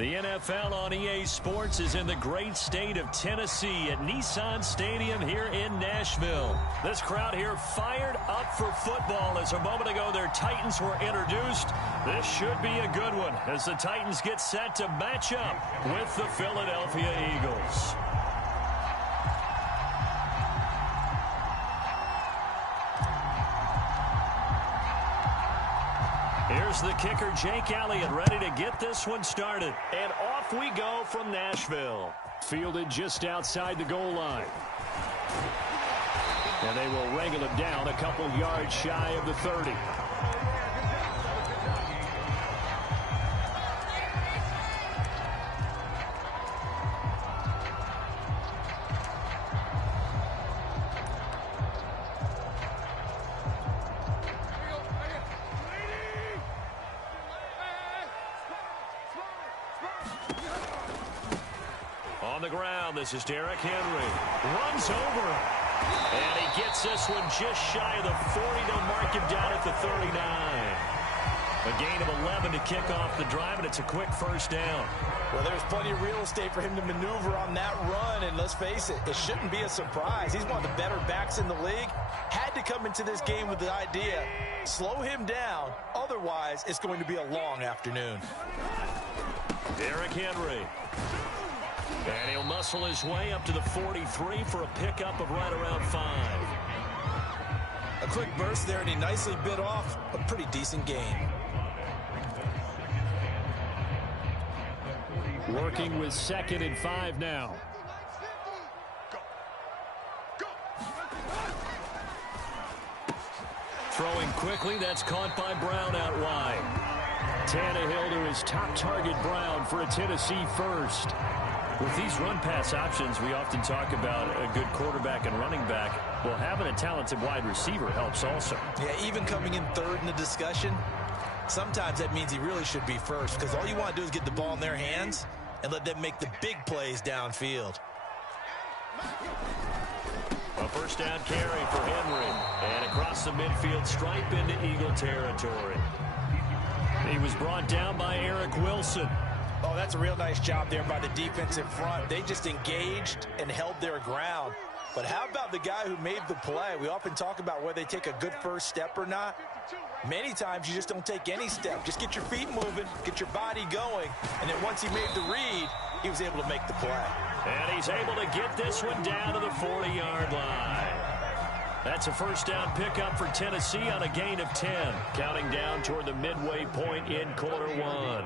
The NFL on EA Sports is in the great state of Tennessee at Nissan Stadium here in Nashville. This crowd here fired up for football as a moment ago their Titans were introduced. This should be a good one as the Titans get set to match up with the Philadelphia Eagles. Here's the kicker, Jake Elliott, ready to get this one started. And off we go from Nashville. Fielded just outside the goal line. And they will wrangle him down a couple yards shy of the 30. On the ground, this is Derrick Henry. Runs over. And he gets this one just shy of the 40. They'll mark him down at the 39. A gain of 11 to kick off the drive, and it's a quick first down. Well, there's plenty of real estate for him to maneuver on that run, and let's face it, it shouldn't be a surprise. He's one of the better backs in the league. Had to come into this game with the idea, slow him down, otherwise it's going to be a long afternoon. Derrick Henry. And he'll muscle his way up to the 43 for a pickup of right around 5. A quick burst there, and he nicely bit off a pretty decent gain. Working with 2nd and 5 now. Throwing quickly, that's caught by Brown out wide. Tannehill to his top target, Brown, for a Tennessee first. With these run-pass options, we often talk about a good quarterback and running back. Well, having a talented wide receiver helps also. Yeah, even coming in third in the discussion, sometimes that means he really should be first, because all you want to do is get the ball in their hands and let them make the big plays downfield. A first down carry for Henry. And across the midfield stripe into Eagle territory. He was brought down by Eric Wilson. Oh, that's a real nice job there by the defensive front. They just engaged and held their ground. But how about the guy who made the play? We often talk about whether they take a good first step or not. Many times you just don't take any step. Just get your feet moving, get your body going, and then once he made the read, he was able to make the play. And he's able to get this one down to the 40-yard line. That's a first down pickup for Tennessee on a gain of 10, counting down toward the midway point in quarter 1.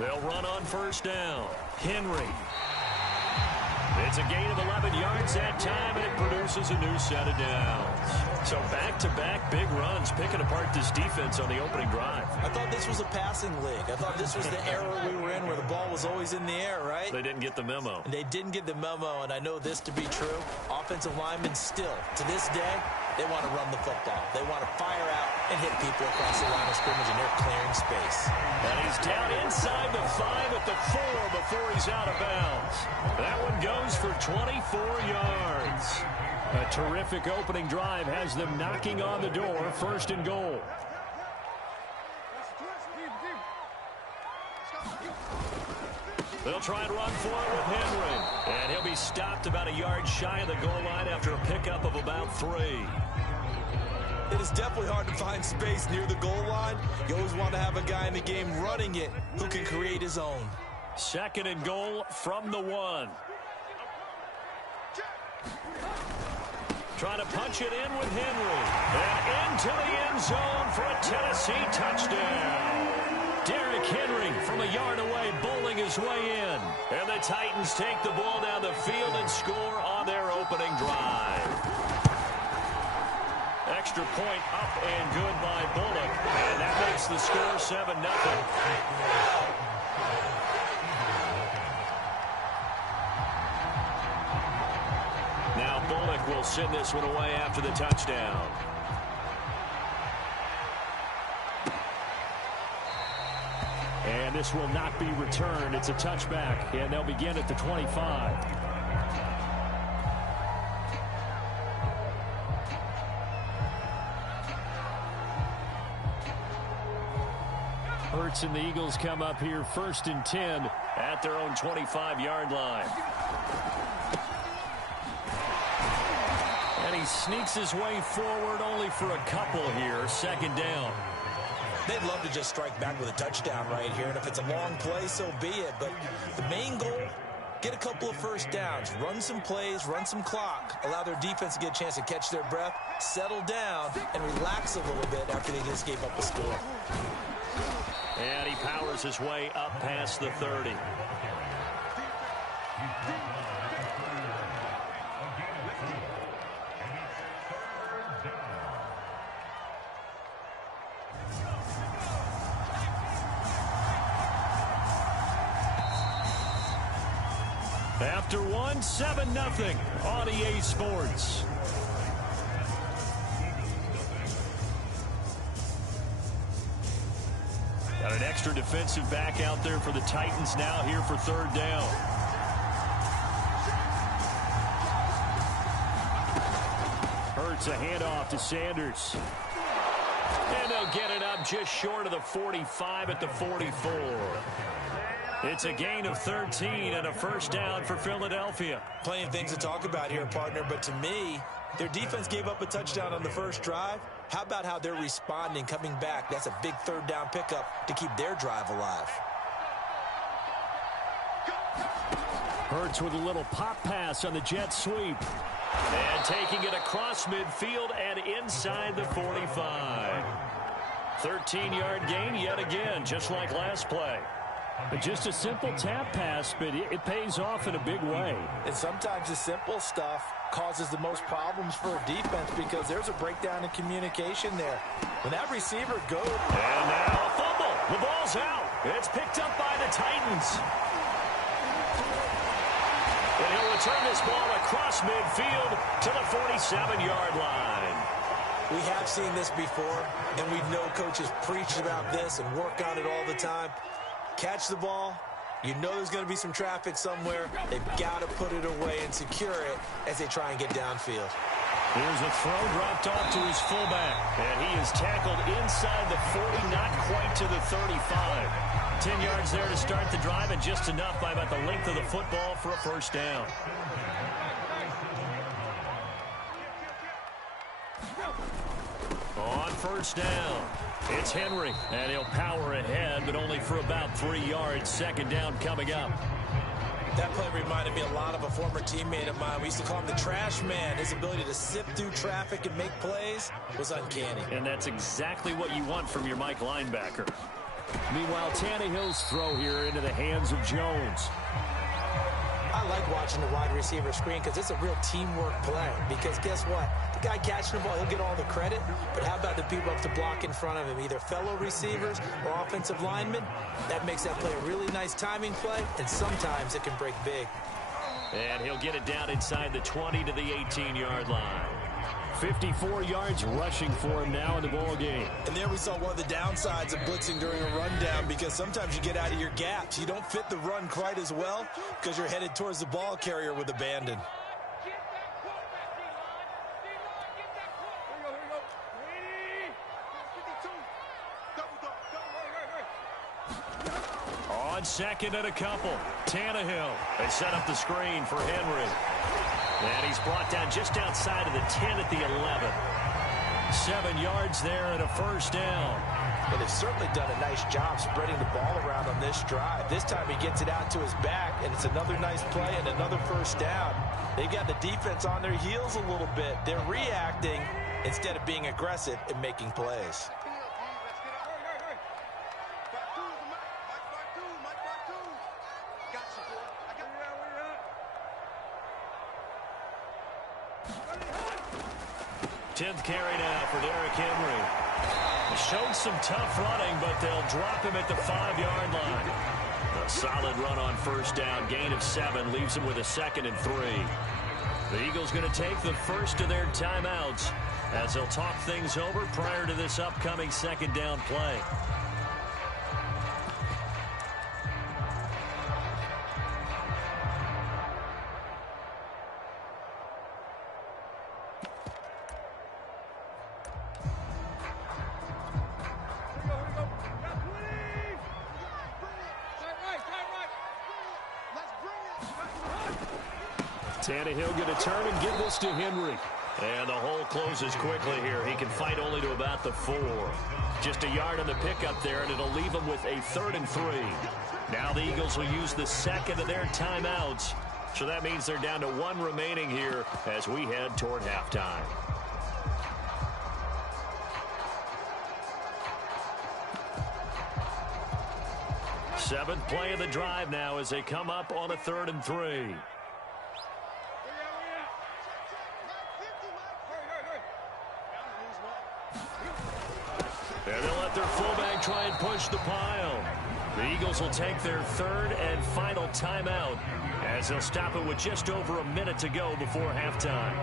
They'll run on first down. Henry. It's a gain of 11 yards that time, and it produces a new set of downs. So back-to-back big runs, picking apart this defense on the opening drive. I thought this was a passing league. I thought this was the era we were in where the ball was always in the air, right? They didn't get the memo. They didn't get the memo, and I know this to be true. Offensive linemen still, to this day, they want to run the football. They want to fire out and hit people across the line of scrimmage, and they're clearing space. And he's down inside the 5 at the 4 before he's out of bounds. That one goes for 24 yards. A terrific opening drive has them knocking on the door, 1st and goal. They'll try and run for it with Henry. And he'll be stopped about a yard shy of the goal line after a pickup of about 3. It is definitely hard to find space near the goal line. You always want to have a guy in the game running it who can create his own. 2nd and goal from the 1. Trying to punch it in with Henry. And into the end zone for a Tennessee touchdown. Derrick Henry from a yard away bowling his way in. And the Titans take the ball down the field and score on their opening drive. Extra point up and good by Bullock. And that makes the score 7-0. Now Bullock will send this one away after the touchdown. And this will not be returned. It's a touchback, and they'll begin at the 25. Hurts and the Eagles come up here 1st and 10 at their own 25-yard line. And he sneaks his way forward only for a couple here. 2nd down. They'd love to just strike back with a touchdown right here. And if it's a long play, so be it. But the main goal, get a couple of first downs, run some plays, run some clock, allow their defense to get a chance to catch their breath, settle down, and relax a little bit after they just gave up a score. And he powers his way up past the 30. After 7-0 on EA Sports. Got an extra defensive back out there for the Titans now here for 3rd down. Hurts a handoff to Sanders. And they'll get it up just short of the 45 at the 44. It's a gain of 13 and a 1st down for Philadelphia. Plenty of things to talk about here, partner, but to me, their defense gave up a touchdown on the first drive. How about how they're responding, coming back? That's a big 3rd down pickup to keep their drive alive. Hurts with a little pop pass on the jet sweep. And taking it across midfield and inside the 45. 13-yard gain yet again, just like last play. Just a simple tap pass, but it pays off in a big way. And sometimes the simple stuff causes the most problems for a defense because there's a breakdown in communication there. When that receiver goes... And now a fumble. The ball's out. It's picked up by the Titans. And he'll return this ball across midfield to the 47-yard line. We have seen this before, and we know coaches preach about this and work on it all the time. Catch the ball. You know there's going to be some traffic somewhere. They've got to put it away and secure it as they try and get downfield. Here's a throw dropped off to his fullback. And he is tackled inside the 40, not quite to the 35. 10 yards there to start the drive, and just enough by about the length of the football for a 1st down. On 1st down, it's Henry, and he'll power ahead, but only for about 3 yards. 2nd down coming up. That play reminded me a lot of a former teammate of mine. We used to call him the trash man. His ability to sift through traffic and make plays was uncanny. And that's exactly what you want from your Mike linebacker. Meanwhile, Tannehill's throw here into the hands of Jones. I like watching the wide receiver screen because it's a real teamwork play. Because guess what? The guy catching the ball, he'll get all the credit. But how about the people up to block in front of him, either fellow receivers or offensive linemen? That makes that play a really nice timing play, and sometimes it can break big. And he'll get it down inside the 20 to the 18-yard line. 54 yards rushing for him now in the ball game. And there we saw one of the downsides of blitzing during a rundown, because sometimes you get out of your gaps. You don't fit the run quite as well because you're headed towards the ball carrier with abandon. On 2nd and a couple, Tannehill. They set up the screen for Henry. And he's brought down just outside of the 10 at the 11. 7 yards there and a 1st down. Well, they've certainly done a nice job spreading the ball around on this drive. This time he gets it out to his back, and it's another nice play and another 1st down. They've got the defense on their heels a little bit. They're reacting instead of being aggressive and making plays. Tenth carry now for Derrick Henry. Showed some tough running, but they'll drop him at the 5-yard line. A solid run on 1st down. Gain of 7 leaves him with a 2nd and 3. The Eagles going to take the first of their timeouts as they'll talk things over prior to this upcoming 2nd down play. Tannehill going to turn and give this to Henry. And the hole closes quickly here. He can fight only to about the 4. Just a yard on the pickup there, and it'll leave him with a 3rd and 3. Now the Eagles will use the second of their timeouts. So that means they're down to 1 remaining here as we head toward halftime. Seventh play of the drive now as they come up on a 3rd and 3. And they'll let their fullback try and push the pile. The Eagles will take their 3rd and final timeout as they'll stop it with just over a minute to go before halftime.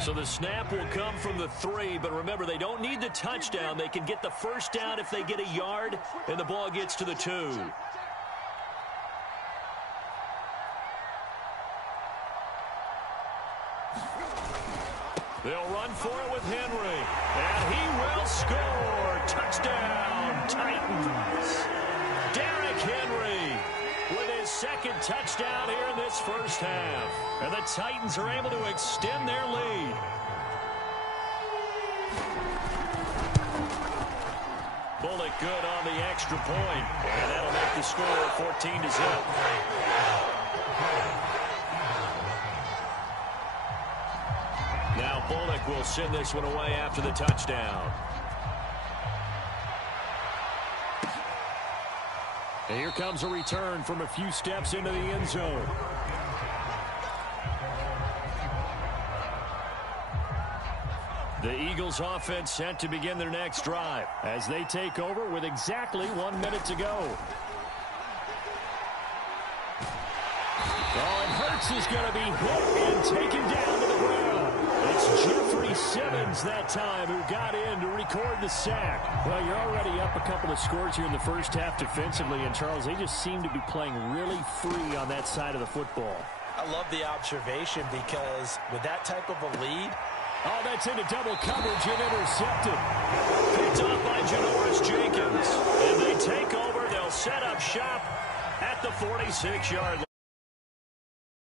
So the snap will come from the 3, but remember, they don't need the touchdown. They can get the first down if they get a yard, and the ball gets to the 2. They'll run for it with Henry, and he will score. Touchdown, Titans. Derrick Henry with his 2nd touchdown here in this first half. And the Titans are able to extend their lead. Bullock good on the extra point, and that'll make the score 14-0. Now Bullock will send this one away after the touchdown. And here comes a return from a few steps into the end zone. The Eagles offense set to begin their next drive as they take over with exactly 1 minute to go. Oh, and Hurts is going to be hit and taken down to the ground. It's Jeffrey Simmons that time who got in to record the sack. Well, you're already up a couple of scores here in the first half defensively, and Charles, they just seem to be playing really free on that side of the football. I love the observation because with that type of a lead, oh, that's into double coverage and intercepted. Picked off by Janoris Jenkins. And they take over. They'll set up shop at the 46-yard line.